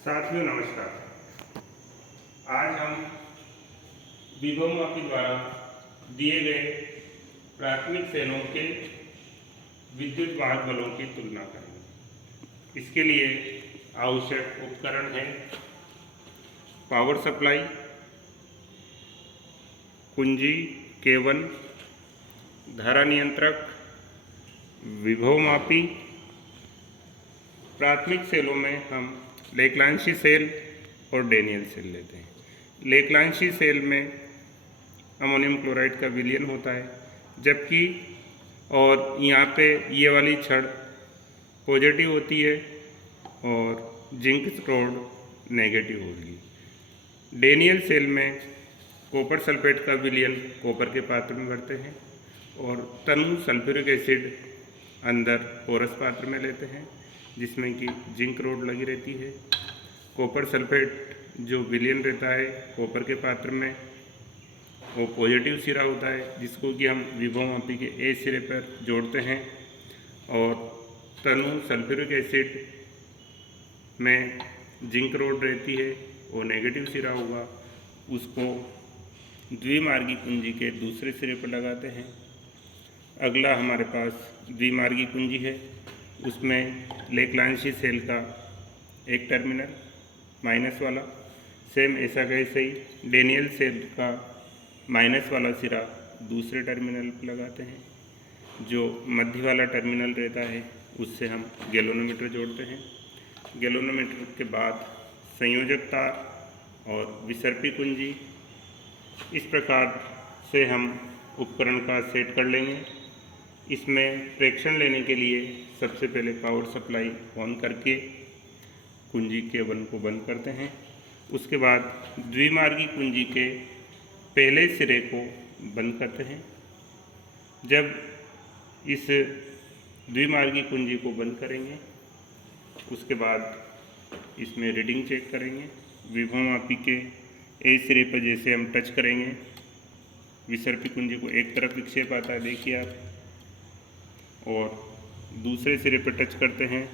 साथियों नमस्कार। आज हम विभवमापी द्वारा दिए गए प्राथमिक सेलों के विद्युत वाहक बलों की तुलना करेंगे। इसके लिए आवश्यक उपकरण है पावर सप्लाई, कुंजी, केबल, धारा नियंत्रक, विभवमापी। प्राथमिक सेलों में हम लेक्लांशी सेल और डेनियल सेल लेते हैं। लेक्लांशी सेल में अमोनियम क्लोराइड का विलयन होता है, जबकि और यहाँ पे ये वाली छड़ पॉजिटिव होती है और जिंक रोड नेगेटिव होगी। डेनियल सेल में कॉपर सल्फेट का विलयन कॉपर के पात्र में भरते हैं और तनु सल्फ्यूरिक एसिड अंदर पोरस पात्र में लेते हैं, जिसमें कि जिंक रोड लगी रहती है। कॉपर सल्फेट जो विलयन रहता है कॉपर के पात्र में, वो पॉजिटिव सिरा होता है, जिसको कि हम विभवमापी के ए सिरे पर जोड़ते हैं, और तनु सल्फ्यूरिक एसिड में जिंक रोड रहती है, वो नेगेटिव सिरा होगा, उसको द्विमार्गी कुंजी के दूसरे सिरे पर लगाते हैं। अगला हमारे पास द्विमार्गी कुंजी है, उसमें लेक्लांशी सेल का एक टर्मिनल माइनस वाला, सेम ऐसा कैसे ही डेनियल सेल का माइनस वाला सिरा दूसरे टर्मिनल पर लगाते हैं। जो मध्य वाला टर्मिनल रहता है उससे हम गैल्वेनोमीटर जोड़ते हैं। गैल्वेनोमीटर के बाद संयोजक तार और विसर्पी कुंजी। इस प्रकार से हम उपकरण का सेट कर लेंगे। इसमें प्रेक्षण लेने के लिए सबसे पहले पावर सप्लाई ऑन करके कुंजी केबल को बंद करते हैं। उसके बाद द्विमार्गी कुंजी के पहले सिरे को बंद करते हैं। जब इस द्विमार्गी कुंजी को बंद करेंगे, उसके बाद इसमें रीडिंग चेक करेंगे। विभवमापी के ए सिरे पर जैसे हम टच करेंगे, विसर्पी कुंजी को एक तरफ विक्षेप आता है, देखिए आप, और दूसरे सिरे पर टच करते हैं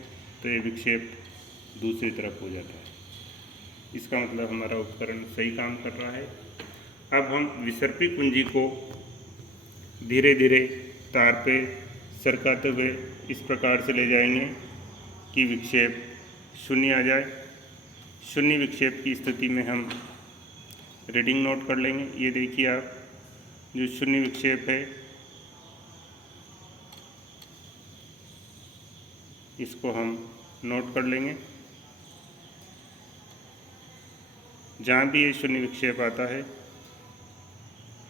तो ये विक्षेप दूसरी तरफ हो जाता है। इसका मतलब हमारा उपकरण सही काम कर रहा है। अब हम विसर्पी कुंजी को धीरे धीरे तार पे सरकाते हुए इस प्रकार से ले जाएंगे कि विक्षेप शून्य आ जाए। शून्य विक्षेप की स्थिति में हम रीडिंग नोट कर लेंगे। ये देखिए आप, जो शून्य विक्षेप है इसको हम नोट कर लेंगे। जहाँ भी ये शून्य विक्षेप आता है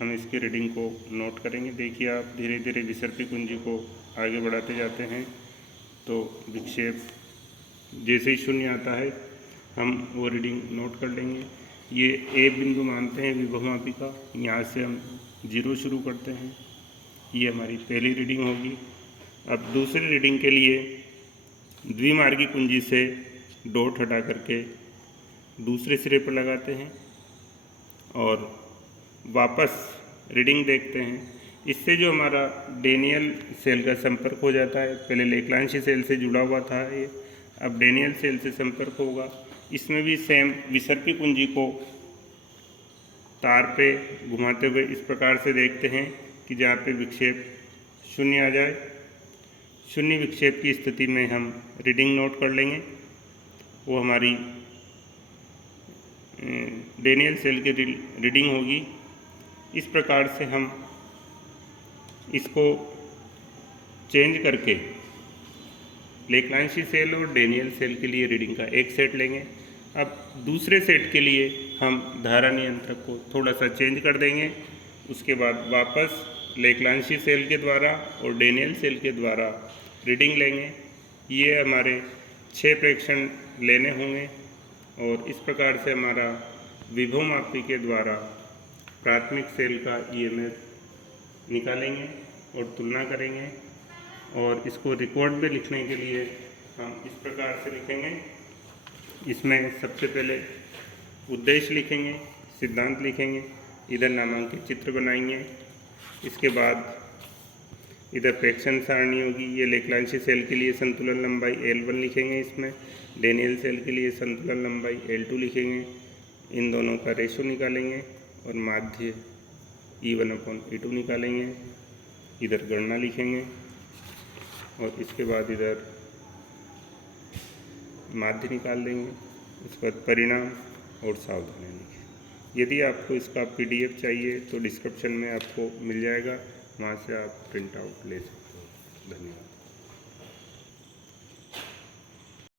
हम इसकी रीडिंग को नोट करेंगे। देखिए आप, धीरे धीरे विसर्पी कुंजी को आगे बढ़ाते जाते हैं तो विक्षेप जैसे ही शून्य आता है हम वो रीडिंग नोट कर लेंगे। ये ए बिंदु मानते हैं विभवमापी का, यहाँ से हम 0 शुरू करते हैं। ये हमारी पहली रीडिंग होगी। अब दूसरी रीडिंग के लिए द्विमार्गी कुंजी से डॉट हटा करके दूसरे सिरे पर लगाते हैं और वापस रीडिंग देखते हैं। इससे जो हमारा डेनियल सेल का संपर्क हो जाता है, पहले लेक्लांशी सेल से जुड़ा हुआ था ये, अब डेनियल सेल से संपर्क होगा। इसमें भी सेम विसर्पी कुंजी को तार पे घुमाते हुए इस प्रकार से देखते हैं कि जहाँ पे विक्षेप शून्य आ जाए। शून्य विक्षेप की स्थिति में हम रीडिंग नोट कर लेंगे। वो हमारी डेनियल सेल की रीडिंग होगी। इस प्रकार से हम इसको चेंज करके लेक्लांशी सेल और डेनियल सेल के लिए रीडिंग का एक सेट लेंगे। अब दूसरे सेट के लिए हम धारा नियंत्रक को थोड़ा सा चेंज कर देंगे। उसके बाद वापस लेक्लांशी सेल के द्वारा और डेनियल सेल के द्वारा रीडिंग लेंगे। ये हमारे 6 प्रेक्षण लेने होंगे और इस प्रकार से हमारा विभवमापी के द्वारा प्राथमिक सेल का ईएमएफ निकालेंगे और तुलना करेंगे। और इसको रिकॉर्ड में लिखने के लिए हम इस प्रकार से लिखेंगे। इसमें सबसे पहले उद्देश्य लिखेंगे, सिद्धांत लिखेंगे, इधर नामांकित चित्र बनाएंगे। इसके बाद इधर फ्रैक्शन सारणी होगी। ये लेक्लांशी सेल के लिए संतुलन लंबाई L1 लिखेंगे, इसमें डेनियल सेल के लिए संतुलन लंबाई L2 लिखेंगे। इन दोनों का रेशो निकालेंगे और माध्य E1/E2 निकालेंगे। इधर गणना लिखेंगे और इसके बाद इधर माध्य निकाल देंगे। उसके बाद परिणाम और सावधानी लिखें। यदि आपको इसका PDF चाहिए तो डिस्क्रिप्शन में आपको मिल जाएगा, वहाँ से आप प्रिंट आउट ले सकते हो। धन्यवाद।